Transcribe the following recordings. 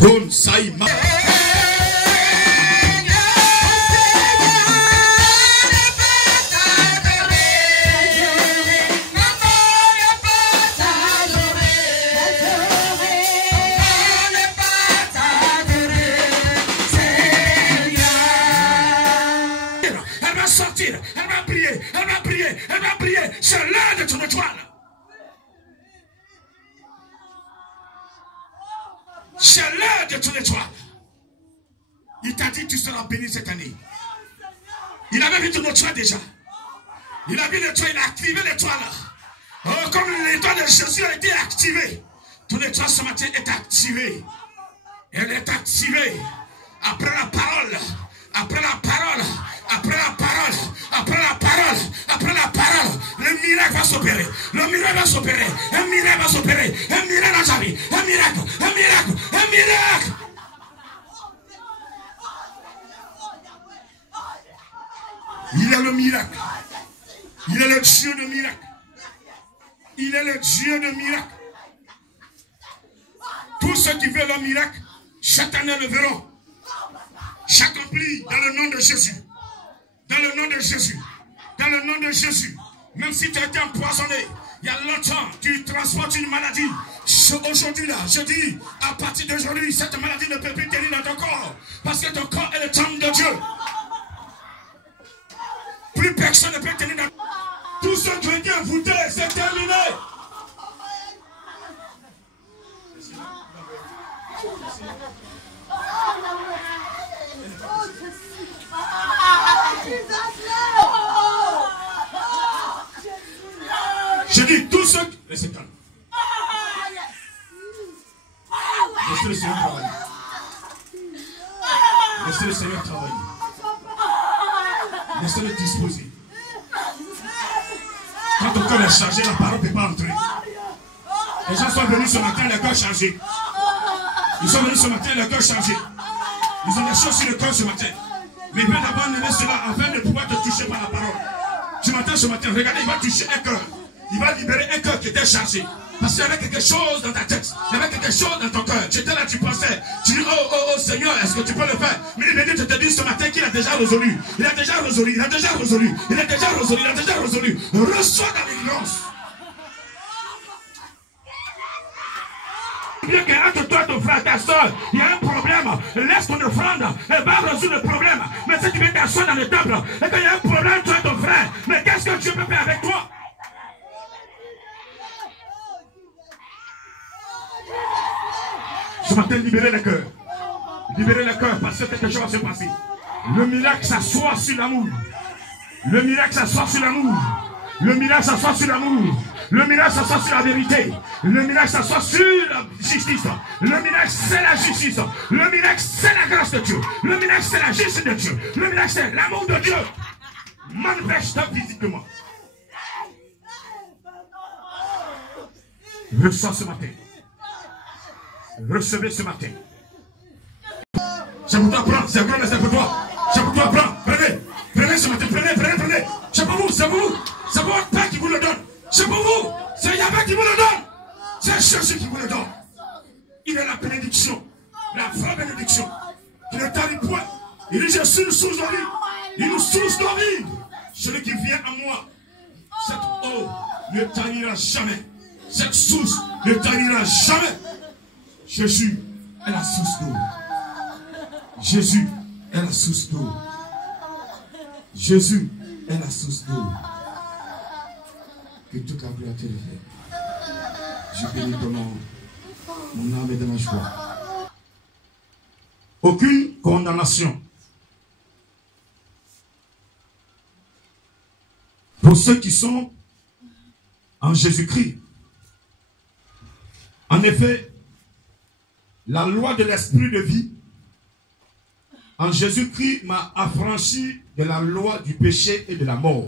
Ron Saïma. Elle va sortir, elle va prier, elle va prier, elle va prier. C'est l'heure de ton étoile. C'est l'heure de ton étoile. Il t'a dit tu seras béni cette année. Il avait vu ton étoile déjà. Il a vu l'étoile, il a activé l'étoile. Oh, comme l'étoile de Jésus a été activée. Ton étoile ce matin est activée. Elle est activée. Après la parole. Après la parole. Après la parole. Après la parole. Après la parole. Le miracle va s'opérer. Le miracle va s'opérer. Un miracle va s'opérer. Un miracle dans ta vie. Un miracle. Un miracle. Un miracle. Il est le miracle. Il est le Dieu de miracle. Il est le Dieu de miracle. Tous ceux qui veulent le miracle, chaque année le verront. S'accomplit dans le nom de Jésus. Dans le nom de Jésus. Dans le nom de Jésus. Même si tu as été empoisonné, il y a longtemps, tu transportes une maladie. Aujourd'hui là, je dis, à partir d'aujourd'hui, cette maladie ne peut plus tenir dans ton corps. Parce que ton corps est le temple de Dieu. Plus personne ne peut tenir dans... Tout ce qui ont été envoûtés, c'est terminé. Je dis tous ceux qui... Laissez calme. Laissez le Seigneur travailler. Laissez le Seigneur travailler. Laissez-le disposer. Quand ton cœur est chargé, la parole ne peut pas entrer. Les gens sont venus ce matin, le cœur chargé. Ils sont venus ce matin, le cœur chargé. Ils ont des choses sur le cœur ce matin. Mais il veut d'abord nommer cela afin de pouvoir te toucher par la parole. Ce matin, regardez, il va toucher un cœur. Il va libérer un cœur qui était chargé. Parce qu'il y avait quelque chose dans ta tête. Il y avait quelque chose dans ton cœur. Tu étais là, tu pensais. Tu dis, oh Seigneur, est-ce que tu peux le faire? Mais il vient de te dire ce matin qu'il a déjà résolu. Il a déjà résolu. Il a déjà résolu. Il a déjà résolu. Il a déjà résolu. Reçois dans l'ignorance. Bien qu'entre toi et ton frère, ta soeur, il y a un problème, laisse ton offrande, elle va résoudre le problème. Mais si tu viens t'asseoir dans le temple, et qu'il y a un problème, toi et ton frère, mais qu'est-ce que Dieu peut faire avec toi? Ce matin, libérez le cœur. Libérez le cœur parce que quelque chose va se passer. Le miracle s'assoit sur l'amour. Le miracle s'assoit sur l'amour. Le miracle s'assoit sur l'amour. Le miracle s'assoit sur la vérité. Le miracle s'assoit sur la justice. Le miracle c'est la justice. Le miracle c'est la grâce de Dieu. Le miracle c'est la justice de Dieu. Le miracle c'est l'amour de Dieu. Manifeste physiquement. Reçois ce matin. Recevez ce matin. C'est pour toi, prends. C'est grand, mais c'est pour toi. C'est pour toi, prends. Prenez. Prenez ce matin. Prenez. C'est pour vous. C'est votre Père qui vous le donne. C'est pour vous. C'est Yahvé qui vous le donne. C'est Jésus qui vous le donne. Il est la bénédiction. La vraie bénédiction. Il ne tarit point. Il dit, je suis sous la vie. Il nous source de vie. Celui qui vient à moi, cette eau ne tarira jamais. Cette source ne tarira jamais. Jésus est la source d'eau. Jésus est la source d'eau. Jésus est la source d'eau. Que toute la gloire te revienne. Je bénis ton nom. Mon âme est dans la joie. Aucune condamnation pour ceux qui sont en Jésus-Christ. En effet, la loi de l'esprit de vie en Jésus-Christ m'a affranchi de la loi du péché et de la mort.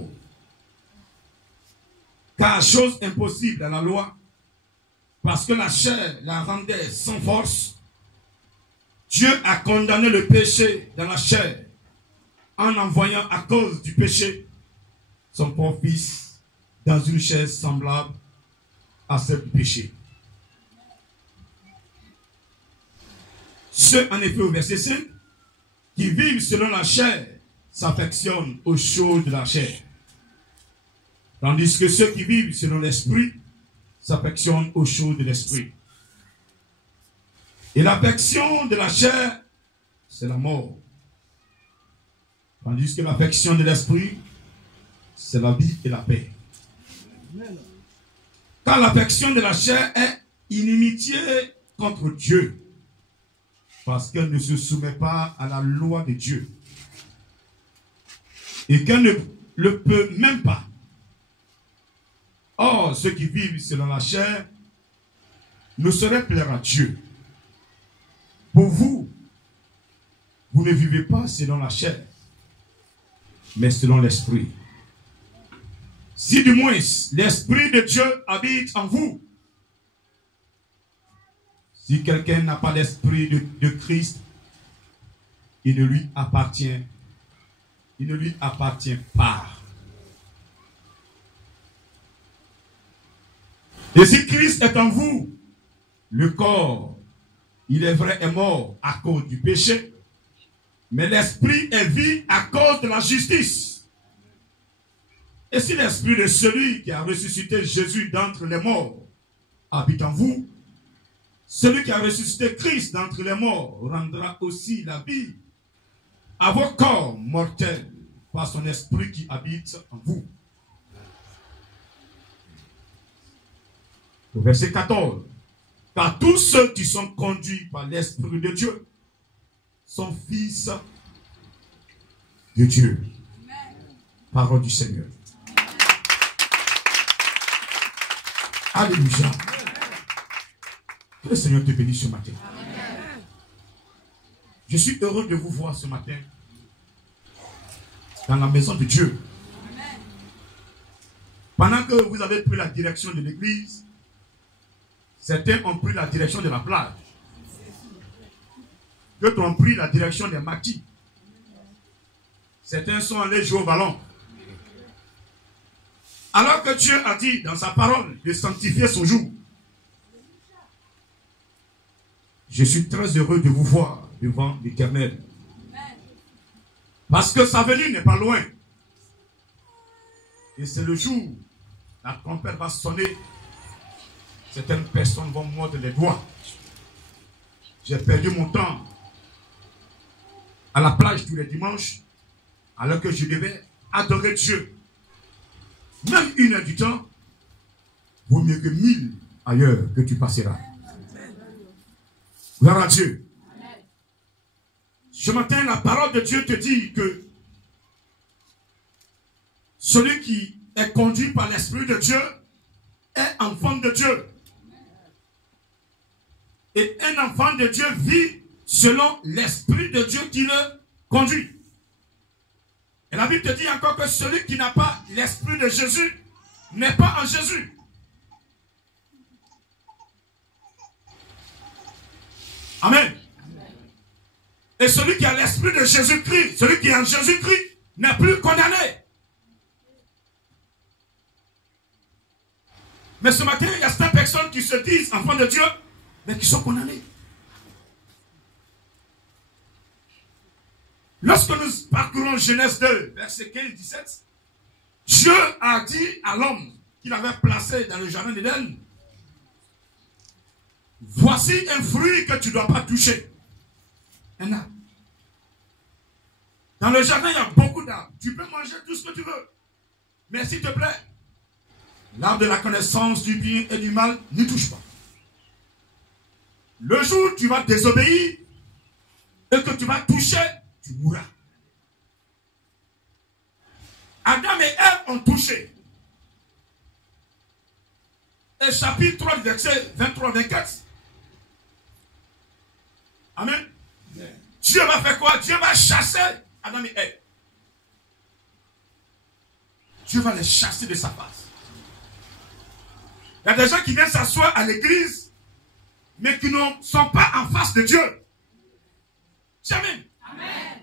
Car chose impossible à la loi, parce que la chair la rendait sans force, Dieu a condamné le péché dans la chair en envoyant à cause du péché son propre fils dans une chair semblable à celle du péché. Ceux, en effet, au verset 5, qui vivent selon la chair, s'affectionnent aux choses de la chair. Tandis que ceux qui vivent selon l'esprit, s'affectionnent aux choses de l'esprit. Et l'affection de la chair, c'est la mort. Tandis que l'affection de l'esprit, c'est la vie et la paix. Car l'affection de la chair est inimitié contre Dieu, parce qu'elle ne se soumet pas à la loi de Dieu, et qu'elle ne le peut même pas. Or, ceux qui vivent selon la chair ne sauraient plaire à Dieu. Pour vous, vous ne vivez pas selon la chair, mais selon l'esprit. Si du moins l'esprit de Dieu habite en vous. Si quelqu'un n'a pas l'esprit de Christ, il ne lui appartient pas. Et si Christ est en vous, le corps, il est vrai, est mort à cause du péché, mais l'esprit est vie à cause de la justice. Et si l'esprit de celui qui a ressuscité Jésus d'entre les morts habite en vous, celui qui a ressuscité Christ d'entre les morts rendra aussi la vie à vos corps mortels par son esprit qui habite en vous. Au verset 14. Car tous ceux qui sont conduits par l'Esprit de Dieu sont fils de Dieu. Parole du Seigneur. Alléluia. Que le Seigneur te bénisse ce matin. Je suis heureux de vous voir ce matin dans la maison de Dieu. Pendant que vous avez pris la direction de l'église, certains ont pris la direction de la plage. D'autres ont pris la direction des maquis. Certains sont allés jouer au ballon. Alors que Dieu a dit dans sa parole de sanctifier son jour. Je suis très heureux de vous voir devant l'Éternel. Parce que sa venue n'est pas loin. Et c'est le jour où la trompette va sonner. Certaines personnes vont mordre les doigts. J'ai perdu mon temps à la plage tous les dimanches, alors que je devais adorer Dieu. Même 1 heure du temps, vaut mieux que 1000 ailleurs que tu passeras. Gloire à Dieu. Ce matin, la parole de Dieu te dit que celui qui est conduit par l'Esprit de Dieu est enfant de Dieu. Et un enfant de Dieu vit selon l'Esprit de Dieu qui le conduit. Et la Bible te dit encore que celui qui n'a pas l'Esprit de Jésus n'est pas en Jésus. Amen. Et celui qui a l'Esprit de Jésus-Christ, celui qui est en Jésus-Christ, n'est plus condamné. Mais ce matin, il y a certaines personnes qui se disent enfants de Dieu, mais qui sont condamnés. Lorsque nous parcourons Genèse 2, verset 15-17, Dieu a dit à l'homme qu'il avait placé dans le jardin d'Éden, voici un fruit que tu ne dois pas toucher. Un arbre. Dans le jardin, il y a beaucoup d'arbres. Tu peux manger tout ce que tu veux. Mais s'il te plaît, l'arbre de la connaissance du bien et du mal, n'y touche pas. Le jour où tu vas désobéir et que tu vas toucher, tu mourras. Adam et Ève ont touché. Et chapitre 3, verset 23-24. Amen. Dieu va faire quoi? Dieu va chasser Adam et Ève. Dieu va les chasser de sa face. Il y a des gens qui viennent s'asseoir à l'église, mais qui ne sont pas en face de Dieu. Amen. Amen.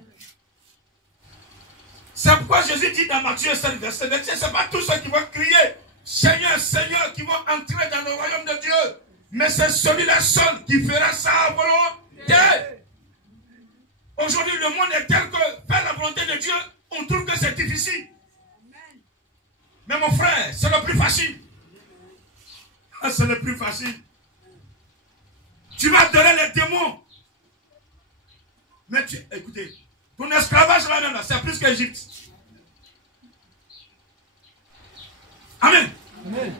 C'est pourquoi Jésus dit dans Matthieu 7, verset 27, ce n'est pas tous ceux qui vont crier Seigneur, Seigneur, qui vont entrer dans le royaume de Dieu, mais c'est celui-là seul qui fera sa volonté. Aujourd'hui, le monde est tel que faire la volonté de Dieu, on trouve que c'est difficile. Mais mon frère, c'est le plus facile. C'est le plus facile. Tu vas adorer les démons. Mais écoutez, ton esclavage là-même, c'est plus qu'Égypte. Amen. Amen.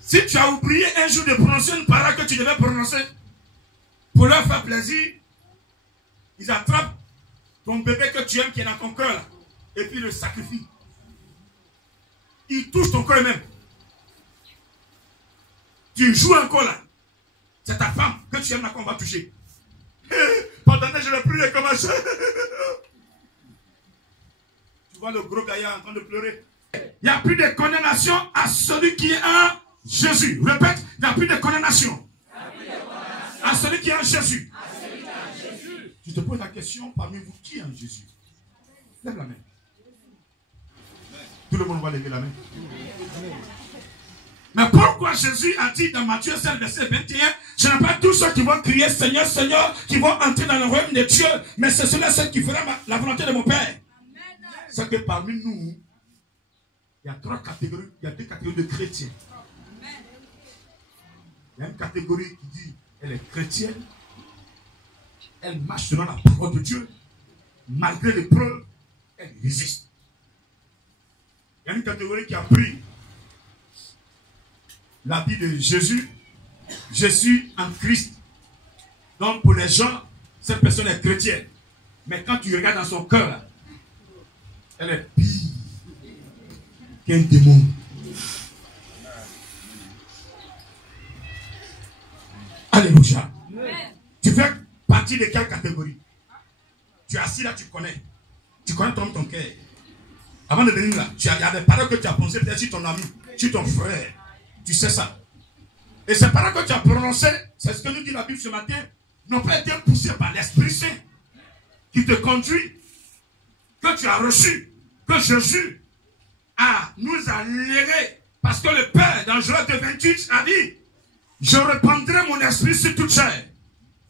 Si tu as oublié un jour de prononcer une parole que tu devais prononcer, pour leur faire plaisir, ils attrapent ton bébé que tu aimes qui est dans ton cœur là, et puis le sacrifient. Ils touchent ton cœur même. Tu joues encore là. C'est ta femme que tu aimes là qu'on va toucher. Pardonnez, je l'ai pris et commencé. Tu vois le gros gaillard en train de pleurer. Il n'y a plus de condamnation à celui qui est en Jésus. Répète, il n'y a plus de condamnation à celui qui est en Jésus. Je te pose la question, parmi vous, qui est en Jésus? Lève la main. Tout le monde va lever la main. Mais pourquoi Jésus a dit dans Matthieu 7, verset 21, ce n'est pas tous ceux qui vont crier Seigneur, Seigneur, qui vont entrer dans le royaume de Dieu, mais c'est ceux qui feront la volonté de mon Père. C'est que parmi nous, il y a trois catégories, il y a deux catégories de chrétiens. Il y a une catégorie qui dit, elle est chrétienne, elle marche selon la parole de Dieu, malgré les preuves, elle résiste. Il y a une catégorie qui a pris l'habit de Jésus, je suis en Christ. Donc pour les gens, cette personne est chrétienne. Mais quand tu regardes dans son cœur, elle est pire qu'un démon. Alléluia. Tu fais partie de quelle catégorie? Tu es assis là, tu connais. Tu connais ton cœur. Avant de venir là, il y a des paroles que tu as prononcées peut-être sur ton ami, sur ton frère. Tu sais ça. Et ces paroles que tu as prononcées, c'est ce que nous dit la Bible ce matin, n'ont pas été poussées par l'Esprit Saint qui te conduit, que tu as reçu, que Jésus nous a légé. Parce que le Père, dans Joël 2:28, a dit, je répandrai mon esprit sur toute chair.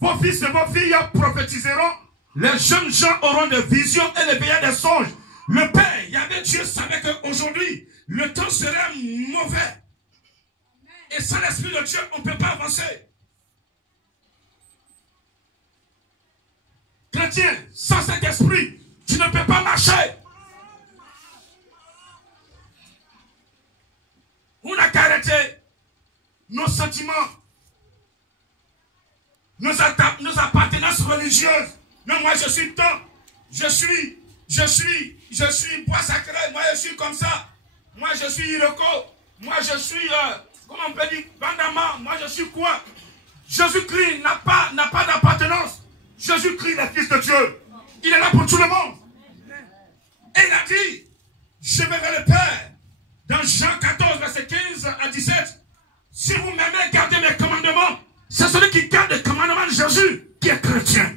Vos fils et vos filles prophétiseront. Les jeunes gens auront des visions et les veilleurs des songes. Le Père, Yahvé Dieu savait qu'aujourd'hui, le temps serait mauvais. Et sans l'Esprit de Dieu, on ne peut pas avancer. Chrétien, sans cet esprit, tu ne peux pas marcher. On n'a qu'à arrêter nos sentiments, nos appartenances religieuses. Non, moi je suis tant, je suis bois sacré, moi je suis comme ça. Moi je suis Iroko, moi je suis, comment on peut dire, Bandama, moi je suis quoi? Jésus-Christ n'a pas d'appartenance. Jésus-Christ est fils de Dieu. Il est là pour tout le monde. Et il a dit, je vais vers le Père. Dans Jean 14, verset 15 à 17. Si vous m'aimez, gardez mes commandements. C'est celui qui garde les commandements de Jésus qui est chrétien.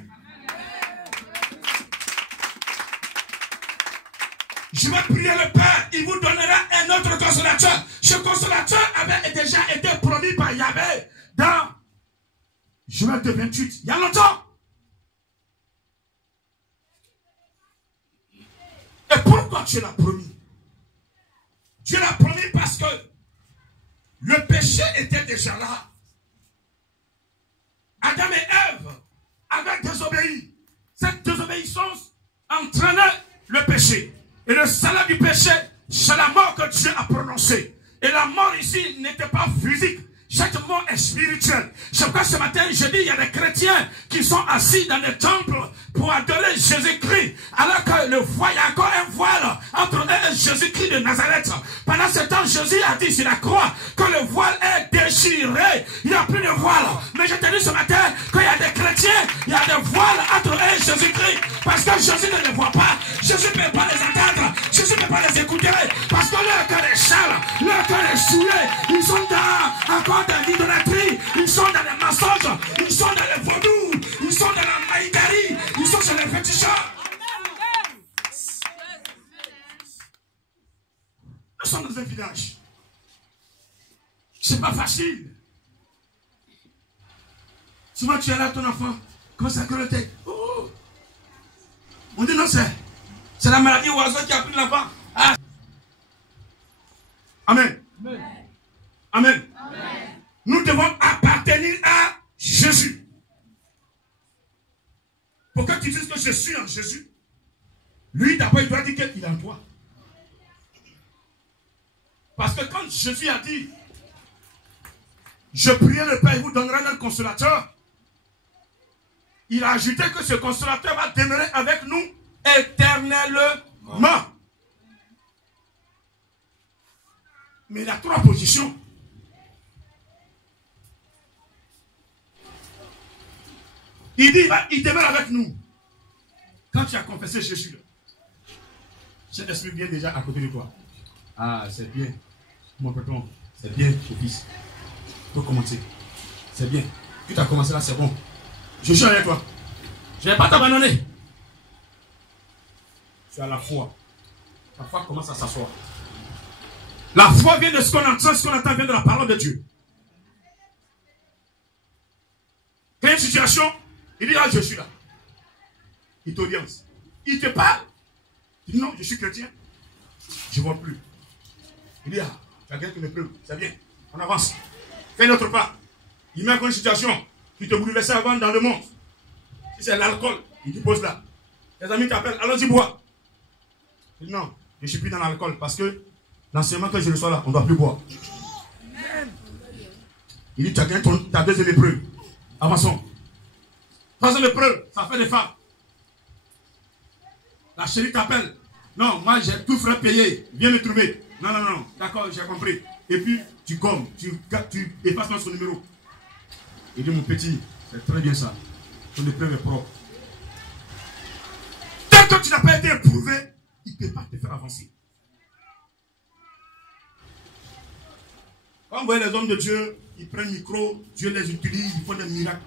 Je vais prier le Père, il vous donnera un autre consolateur. Ce consolateur avait déjà été promis par Yahvé dans Joël 2:28, il y a longtemps. Et pourquoi Dieu l'a promis? Dieu l'a promis parce que le péché était déjà là. Adam et Ève avaient désobéi. Cette désobéissance entraînait le péché. Et le salaire du péché, c'est la mort que Dieu a prononcée. Et la mort ici n'était pas physique. Cette mort est spirituelle. C'est pourquoi ce matin, je dis, il y a des chrétiens qui sont assis dans les temples pour adorer Jésus-Christ. Alors que le voile, il y a encore un voile entre eux et Jésus-Christ de Nazareth. Pendant ce temps, Jésus a dit sur la croix que le voile est déchiré. Il n'y a plus de voile. Mais je te dis ce matin qu'il y a des chrétiens, il y a des voiles entre eux et Jésus-Christ. Parce que Jésus ne les voit pas. Jésus ne peut pas les entendre. Jésus ne peut pas les écouter. Parce que leur cœur est sale, leur cœur est souillé. Ils sont encore dans l'idolâtrie, ils sont dans les mensonges, ils sont dans les vaudous, ils sont dans la maïgarie, ils sont sur les féticheurs. Nous sommes dans un village. C'est pas facile. Souvent tu es là, ton enfant, consacre le tête. Oh. On dit non, c'est la maladie oiseau qui a pris l'enfant. Ah. Amen. Amen. Nous devons appartenir à Jésus. Pourquoi tu dis que je suis en Jésus? Lui, d'abord, il doit dire qu'il est en toi. Parce que quand Jésus a dit, je prie le Père, il vous donnera un consolateur, il a ajouté que ce consolateur va demeurer avec nous éternellement. Mais il a 3 positions. Il dit, il demeure avec nous. Quand tu as confessé Jésus, cet esprit vient déjà à côté de toi. Ah, c'est bien. Mon patron, c'est bien, mon fils. Tu peux commencer. C'est bien. Tu as commencé là, c'est bon. Je suis avec toi. Je ne vais pas t'abandonner. C'est à la foi. La foi commence à s'asseoir. La foi vient de ce qu'on entend vient de la parole de Dieu. Quand il y a une situation, il dit, ah, je suis là. Il t'audience. Il te parle. Il dit, non, je suis chrétien. Je ne vois plus. Il dit, ah, tu as quelques preuves. C'est bien. On avance. Fais notre pas. Il met une situation qui te bouleversait avant dans le monde. Si c'est l'alcool, il te pose là. Tes amis t'appellent, allons-y boire. Il dit, non, je ne suis plus dans l'alcool parce que l'enseignement que je reçois là, on ne doit plus boire. Il dit, tu as gagné ta deuxième épreuve. Avançons. Troisième épreuve, ça fait des femmes. La chérie t'appelle. Non, moi j'ai tout frais payé. Viens me trouver. Non, non, non. D'accord, j'ai compris. Et puis, tu gommes, tu effaces son numéro. Il dit, mon petit, c'est très bien ça. Ton épreuve est propre. Tant que tu n'as pas été éprouvé, il ne peut pas te faire avancer. Quand vous voyez les hommes de Dieu, ils prennent le micro, Dieu les utilise, ils font des miracles.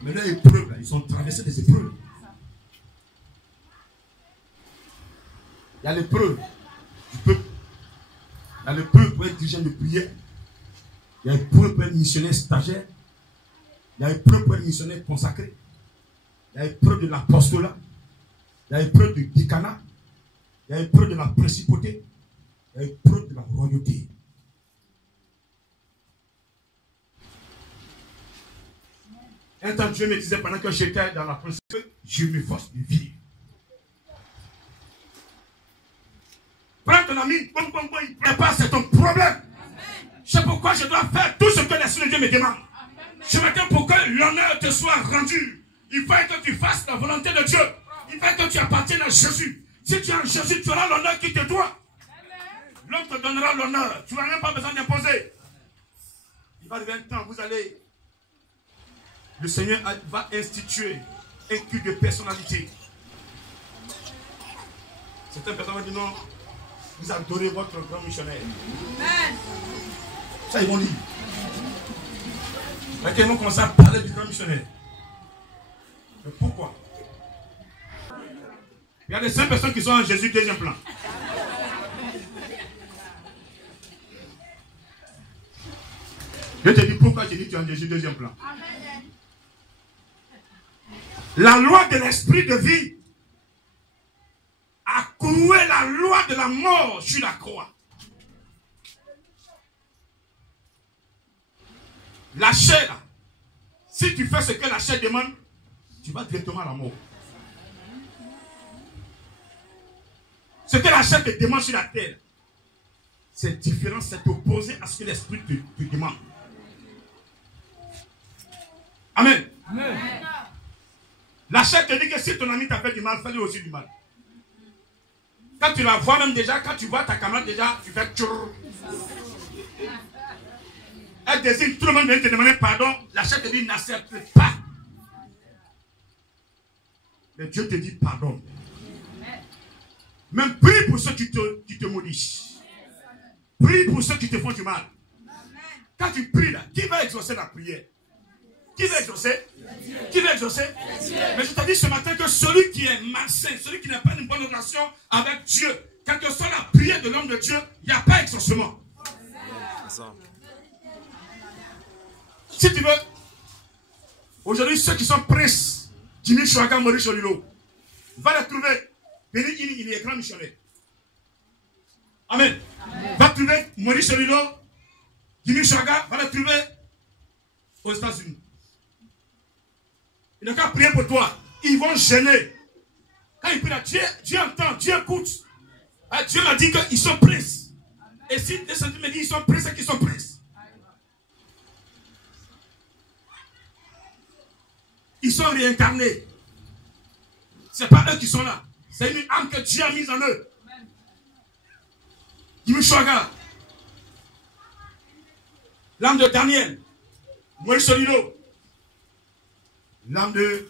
Mais leurs épreuves, là, ils ont traversé des épreuves. Il y a l'épreuve du peuple. Il y a l'épreuve pour être dirigeant de prière. Il y a l'épreuve pour être missionnaire stagiaire. Il y a l'épreuve pour être missionnaire consacré. Il y a l'épreuve de l'apostolat. Il y a l'épreuve du décanat. Il y a l'épreuve de la principauté. Il y a l'épreuve de la royauté. Un temps, Dieu me disait pendant que j'étais dans la principauté, je m'efforce de vivre. Prends ton ami, il ne prend pas, c'est ton problème. C'est pourquoi je dois faire tout ce que l'Esprit de Dieu me demande. Ce matin, pour que l'honneur te soit rendu, il faut que tu fasses la volonté de Dieu. Il faut que tu appartiennes à Jésus. Si tu es en Jésus, tu auras l'honneur qui te doit. L'homme te donnera l'honneur. Tu n'as même pas besoin d'imposer. Il va arriver un temps, vous allez... Le Seigneur va instituer un culte de personnalité. Certaines personnes vont dire non, vous adorez votre grand missionnaire. Amen. Ça, ils vont dire. Quand ils vont commencer à parler du grand missionnaire. Mais pourquoi? Il y a des 5 personnes qui sont en Jésus deuxième plan. Je te dis pourquoi je dis que tu es en Jésus deuxième plan. Amen. La loi de l'esprit de vie a cloué la loi de la mort sur la croix. La chair, si tu fais ce que la chair demande, tu vas directement à la mort. Ce que la chair te demande sur la terre, c'est différent, c'est opposé à ce que l'esprit te demande. Amen. Amen. La chair te dit que si ton ami t'a fait du mal, fais-lui aussi du mal. Quand tu la vois même déjà, quand tu vois ta camarade déjà, tu fais tchour. Elle désire, tout le monde vient te demander pardon. La chair te dit n'accepte pas. Mais Dieu te dit pardon. Même prie pour ceux qui te maudissent. Prie pour ceux qui te font du mal. Quand tu pries là, qui va exaucer la prière? Qui va exaucer? Qui va exaucer? Mais je te dis ce matin que celui qui est malsain, celui qui n'a pas une bonne relation avec Dieu, quelle que soit la prière de l'homme de Dieu, il n'y a pas exaucement. Si tu veux, aujourd'hui ceux qui sont princes, Jimmy Chouaga, Maurice Olilo, va les trouver. Béni, il est grand missionnaire. Amen. Amen. Va trouver Maurice Solino, Jimmy Chaga, va le trouver aux États-Unis. Il n'a qu'à prier pour toi. Ils vont gêner. Quand il prie là, Dieu entend, Dieu écoute. Ah, Dieu m'a dit qu'ils sont prêts. Et si les sentiments me disent qu'ils sont prêts, c'est qu'ils sont prêts. Ils sont réincarnés. Ce n'est pas eux qui sont là. C'est une âme que Dieu a mise en eux. Jimmy Chaga, l'âme de Daniel, Moïse Solino, l'âme de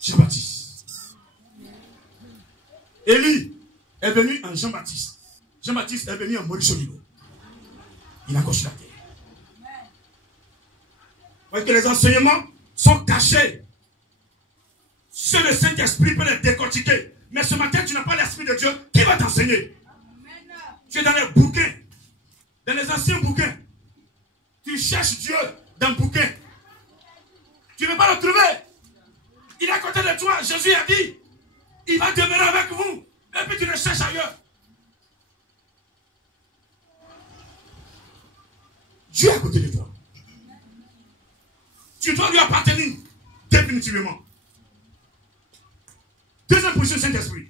Jean-Baptiste. Élie est venu en Jean-Baptiste. Jean-Baptiste est venu en Moïse Solino. Il a coché la terre. Vous voyez que les enseignements sont cachés. Seul le Saint-Esprit peut les décortiquer. Mais ce matin, tu n'as pas l'Esprit de Dieu. Qui va t'enseigner? Tu es dans les bouquins, dans les anciens bouquins. Tu cherches Dieu dans le bouquin. Tu ne veux pas le trouver. Il est à côté de toi. Jésus a dit, il va demeurer avec vous. Et puis tu le cherches ailleurs. Dieu est à côté de toi. Tu dois lui appartenir définitivement. Deuxième position du Saint-Esprit.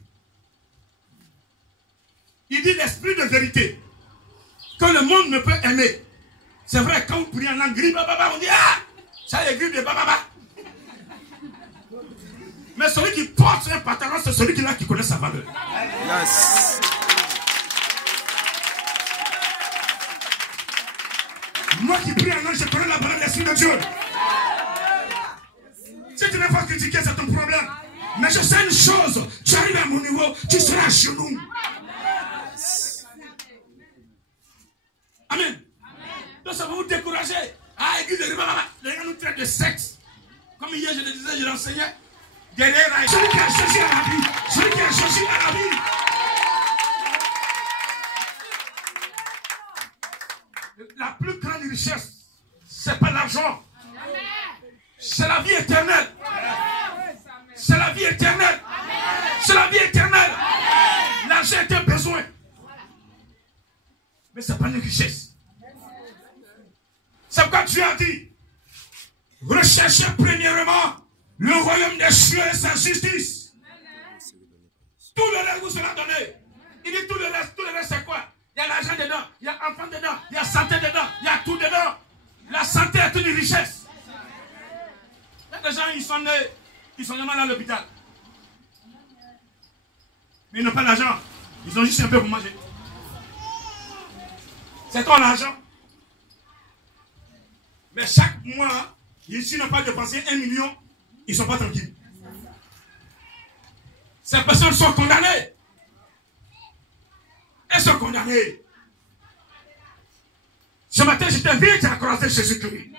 Il dit l'esprit de vérité que le monde ne peut aimer. C'est vrai, quand vous priez en langue, on dit ah, ça y est, grille de bababa. Mais celui qui porte un pantalon, c'est celui qui connaît sa valeur. Yes. Moi qui prie en langue, je connais la valeur de l'esprit de Dieu. Si tu n'as pas critiqué, c'est ton problème. Mais je sais une chose, tu arrives à mon niveau, tu seras à genoux. Amen. Donc ça va vous décourager. Ah, église de Ribababa, les gens nous traitent de secte. Comme hier je le disais, je l'enseignais. Derrière, celui qui a cherché à la vie, celui qui a cherché à la vie. La plus grande richesse, c'est pas l'argent. C'est la vie éternelle. C'est la vie éternelle. C'est la vie éternelle. L'argent est un besoin. Mais ce n'est pas une richesse. C'est pourquoi Dieu a dit, recherchez premièrement le royaume des cieux et sa justice. Tout le reste vous sera donné. Il dit tout le reste c'est quoi? Il y a l'argent dedans, il y a enfant dedans, il y a santé dedans, il y a tout dedans. La santé est une richesse. Il y a des gens, ils sont nés, ils sont vraiment à l'hôpital. Mais ils n'ont pas d'argent. Ils ont juste un peu pour manger. C'est ton argent. Mais chaque mois, ici n'ont pas dépensé 1 million, ils ne sont pas tranquilles. Ces personnes sont condamnées. Elles sont condamnées. Ce matin, je t'invite à croiser Jésus-Christ.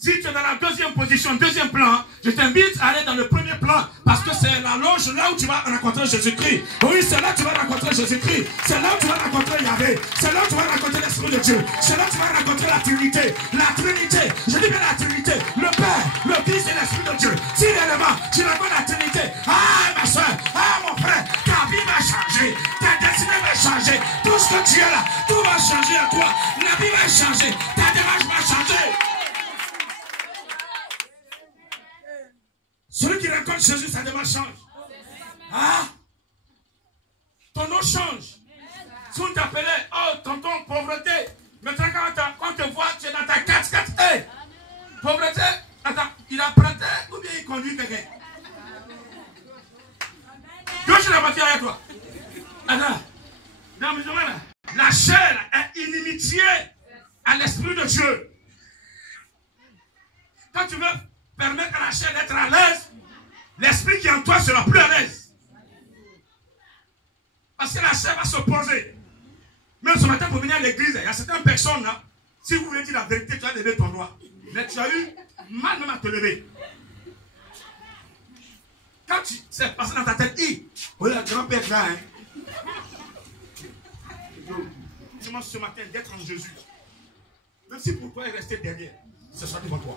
Si tu es dans la deuxième position, deuxième plan, je t'invite à aller dans le premier plan parce que c'est la loge là où tu vas rencontrer Jésus-Christ. Oui, c'est là que tu vas rencontrer Jésus-Christ. C'est là où tu vas rencontrer Yahvé. C'est là où tu vas rencontrer l'Esprit de Dieu. C'est là où tu vas rencontrer la Trinité. La Trinité. Je dis bien la Trinité. Le Père, le Fils et l'Esprit de Dieu. Si réellement tu rencontres la Trinité, ah ma soeur, ah mon frère, ta vie va changer. Ta destinée va changer. Tout ce que tu es là, tout va changer à toi. La vie va changer. Ta démarche va changer. Celui qui rencontre Jésus, sa démarche change. Ah, ton nom change. Si on t'appelait, oh, tonton, pauvreté. Maintenant, quand on te voit, tu es dans ta 4x4. Hey, pauvreté, attends, il a prêté ou bien il conduit quelqu'un? Dieu, je l'ai bâti avec toi. Attends, la chair est inimitié à l'Esprit de Dieu. Quand tu veux permettre à la chair d'être à l'aise, l'esprit qui est en toi sera plus à l'aise. Parce que la chair va s'opposer. Même ce matin, pour venir à l'église, il y a certaines personnes là, si vous voulez dire la vérité, tu as levé ton doigt. Mais tu as eu mal même à te lever. Quand tu c'est passé dans ta tête, oh le grand-père là, hein. Tu demandes ce matin d'être en Jésus. Même si pour toi il restait derrière, ce sera devant toi.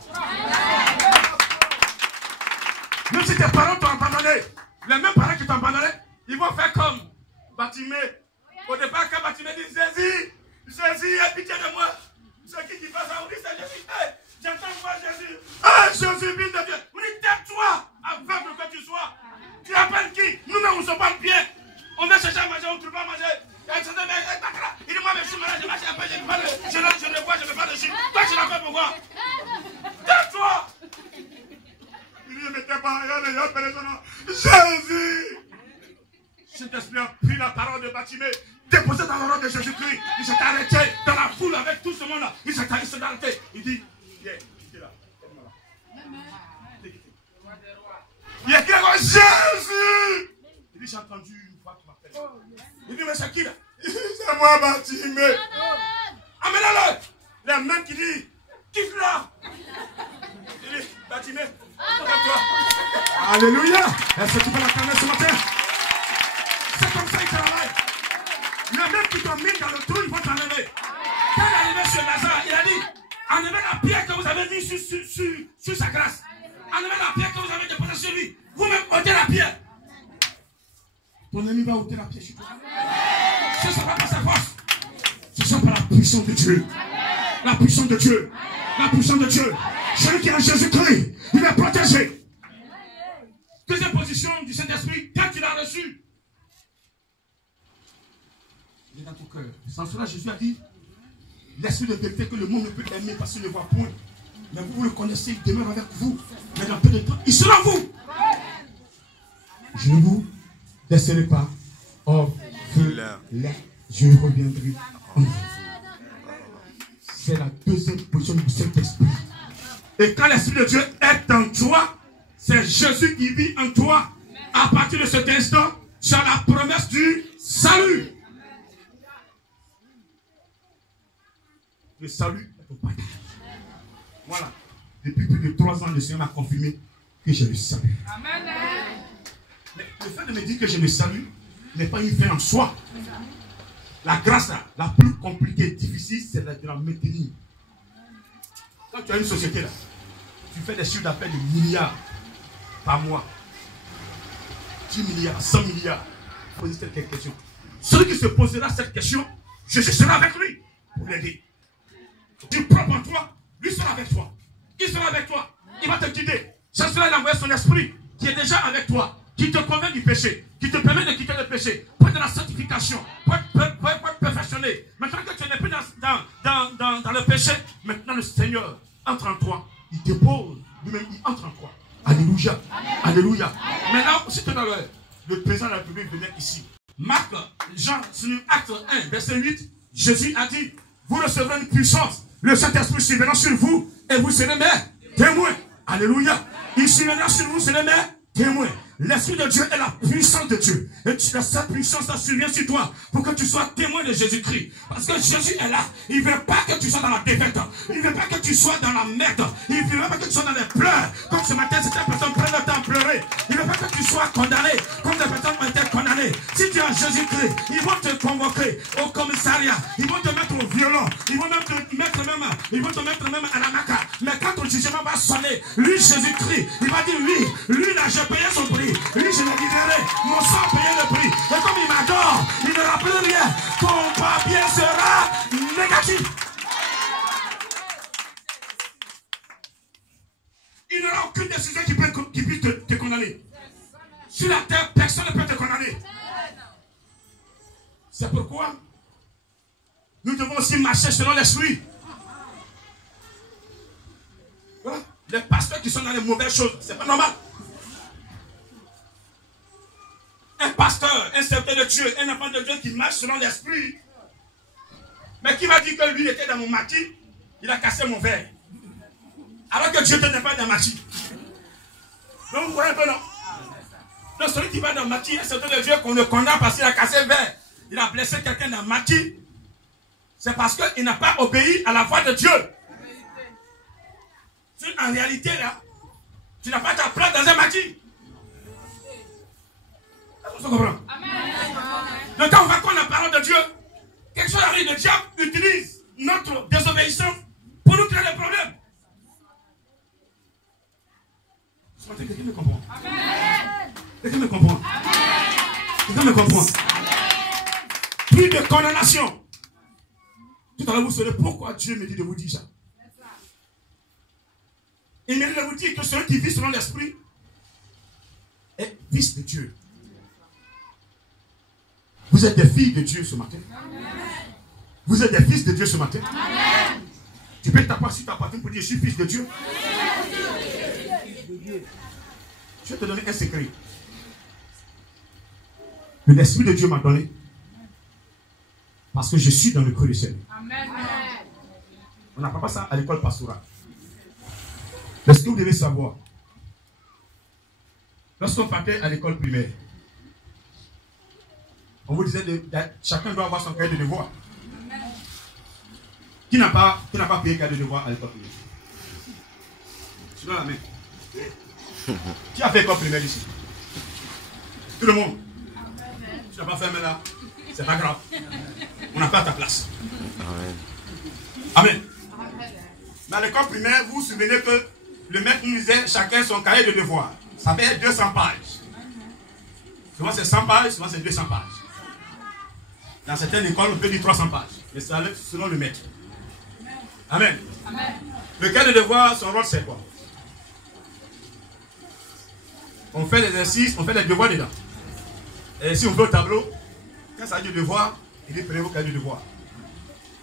Même si tes parents t'ont abandonné, Les mêmes parents qui t'ont abandonné, ils vont faire comme Bartimée. Au départ, quand Bartimée dit Jésus, Jésus, aie pitié de moi. C'est qui fait ça? On dit c'est Jésus. Hey, j'entends voir Jésus. Ah, Jésus, fils de Dieu. On dit tais-toi, aveugle que tu sois. Tu appelles qui? Nous-mêmes, on ne sommes pas bien. On va chercher à manger, on ne trouve pas à manger. Il dit moi, mais je suis malade, je marche un peu, je ne vois, je ne veux pas de chute. Toi, tu l'as fait pourquoi? Tais-toi. Il dit, mais t'es pas, il y a personne. Jésus. Saint-Esprit a pris la parole de Bartimée, déposé dans le nom de Jésus-Christ. Il s'est arrêté dans la foule avec tout ce monde-là. Il s'est arrêté. Il dit, viens, quittez là. Il a crié, Jésus. Il dit, j'ai entendu une voix qui m'appelle. Il dit, mais c'est qui là? C'est moi, Bartimée. Amenez-le. La même qui dit, quitte là. Il dit, Bartimée, toi. Alléluia. Est-ce que tu peux la calmer ce matin? C'est comme ça qu'il travaille. Le même qui t'a mis dans le trou, il va t'enlever. Quand il est arrivé sur Lazare, il a dit, enlevez la pierre que vous avez mise sur sa grâce. Enlevez la pierre que vous avez déposée sur lui. Vous-même ôtez la pierre. Ton ennemi va ôter la pierre sur toi. Ce ne sera pas par sa force. Ce sera par la puissance de Dieu. La puissance de Dieu. La puissance de Dieu. Celui qui est en Jésus-Christ, il est protégé. Deuxième position du Saint-Esprit, quand tu l'as reçu, il est dans ton cœur. Sans cela, Jésus a dit, l'esprit de vérité que le monde ne peut aimer parce qu'il ne le voit point. Mais vous le connaissez, il demeure avec vous. Mais dans peu de temps, il sera en vous. Je ne vous laisserai pas. Or, je reviendrai en vous. C'est la deuxième position du Saint-Esprit. Et quand l'Esprit de Dieu est en toi, c'est Jésus qui vit en toi. À partir de cet instant, tu as la promesse du salut. Le salut est au partage. Voilà. Depuis plus de 3 ans, le Seigneur m'a confirmé que j'ai le salut. Amen. Mais le fait de me dire que j'ai le salut n'est pas une fin en soi. La grâce la plus compliquée, difficile, c'est de la maintenir. Quand tu as une société là, tu fais des chiffres d'affaires de milliards par mois. 10 milliards, 100 milliards. Posez quelques questions. Celui qui se posera cette question, Jésus sera avec lui pour l'aider. Tu propre en toi, lui sera avec toi. Il sera avec toi. Il va te guider. C'est cela, il a envoyé son esprit qui est déjà avec toi, qui te convainc du péché, qui te permet de quitter le péché, pour être dans la sanctification, pour être perfectionné. Maintenant que tu n'es plus dans le péché, maintenant le Seigneur entre en toi. Il dépose, lui-même, il entre en toi. Alléluia. Alléluia. Maintenant, si tu es dans le président de la République venait ici. Marc, Jean, acte 1, verset 8, Jésus a dit, vous recevrez une puissance. Le Saint-Esprit surviendra sur vous et vous serez mes témoins. Alléluia. Il surviendra sur vous, serez mes témoins. L'Esprit de Dieu est la puissance de Dieu. Et cette puissance survient sur toi pour que tu sois témoin de Jésus-Christ. Parce que Jésus est là. Il ne veut pas que tu sois dans la défaite. Il ne veut pas que tu sois dans la merde. Il ne veut pas que tu sois dans les pleurs. Comme ce matin, certaines personnes prennent le temps à pleurer. Il ne veut pas que tu sois condamné. Comme des personnes ont été condamnées. Si tu es en Jésus-Christ, ils vont te convoquer au commissariat. Ils vont te mettre au violon. Ils vont même te mettre même à la maca. Mais quand ton jugement va sonner, lui, Jésus-Christ, il va dire, lui là, j'ai payé son prix. Lui, je le libérerai. Mon sang a payé le prix. Et comme il m'adore, il n'aura plus rien. Ton papier sera négatif. Il n'y aura aucune décision qui puisse te condamner. Sur la terre, personne ne peut te condamner. C'est pourquoi nous devons aussi marcher selon l'esprit. Voilà. Les pasteurs qui sont dans les mauvaises choses, c'est pas normal. Un pasteur, un serviteur de Dieu, un enfant de Dieu qui marche selon l'esprit. Mais qui m'a dit que lui était dans mon maquis, il a cassé mon verre. Alors que Dieu n'était pas dans ma maquis. Donc vous voyez un peu, non? Donc celui qui va dans le maquis, un serviteur de Dieu qu'on le condamne parce qu'il a cassé le verre, il a blessé quelqu'un dans le maquis, c'est parce qu'il n'a pas obéi à la voix de Dieu. En réalité, là, tu n'as pas ta place dans un maquis. Vous comprenez? Donc quand on va contre la parole de Dieu, quelque chose arrive, le diable utilise notre désobéissance pour nous créer des problèmes. Ce matin, quelqu'un me comprend? Amen. Quelqu'un me comprend? Quelqu'un me comprend? Plus de condamnation. Tout à l'heure, vous saurez pourquoi Dieu me dit de vous dire ça. Il me dit de vous dire que celui qui vit selon l'esprit est fils de Dieu. Vous êtes des filles de Dieu ce matin. Vous êtes des fils de Dieu ce matin. Tu peux t'appuyer sur ta poitrine pour dire je suis fils de Dieu. Je vais te donner un secret. Que l'Esprit de Dieu m'a donné. Parce que je suis dans le creux du ciel. On n'apprend pas ça à l'école pastorale. Mais ce que vous devez savoir, lorsqu'on partait à l'école primaire, on vous disait que chacun doit avoir son cahier de devoir. Qui n'a pas payé cahier de devoir à l'école primaire? Je donne la main. Qui a fait l'école primaire ici? Tout le monde. Tu n'as pas fait, mais là, c'est pas grave. On a fait à ta place. Amen. Amen. Dans l'école primaire, vous vous souvenez que le maître nous disait chacun son cahier de devoir. Ça fait 200 pages. Souvent c'est 100 pages, souvent c'est 200 pages. Dans certaines écoles, on peut dire 300 pages. Mais ça allait selon le maître. Amen. Amen. Le cahier de devoir, son rôle c'est quoi? On fait l'exercice, on fait les devoirs dedans. Et si on fait au tableau, quand ça dit devoir, il dit prenez vos cahiers de devoir.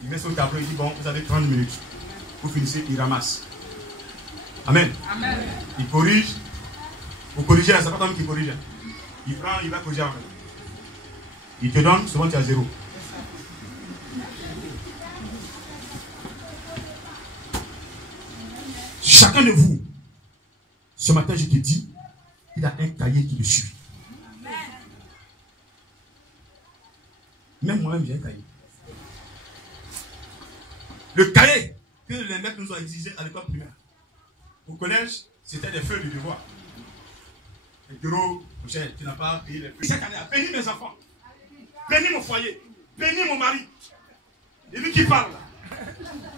Il met sur le tableau, il dit bon, vous avez 30 minutes. Vous finissez, il ramasse. Amen. Amen. Il corrige. Vous corrigez, c'est pas toi qui corrige. Il prend, il va corriger en même. Il te donne, souvent tu as 0. Chacun de vous, ce matin, je te dis, il a un cahier qui le suit. Même moi-même, j'ai un cahier. Le cahier que les maîtres nous ont exigé à l'école primaire. Au collège, c'était des feuilles de devoir. Et bureau, tu n'as pas payé les feuilles. Chaque année, bénis mes enfants. Bénis mon foyer. Bénis mon mari. Et lui qui parle là.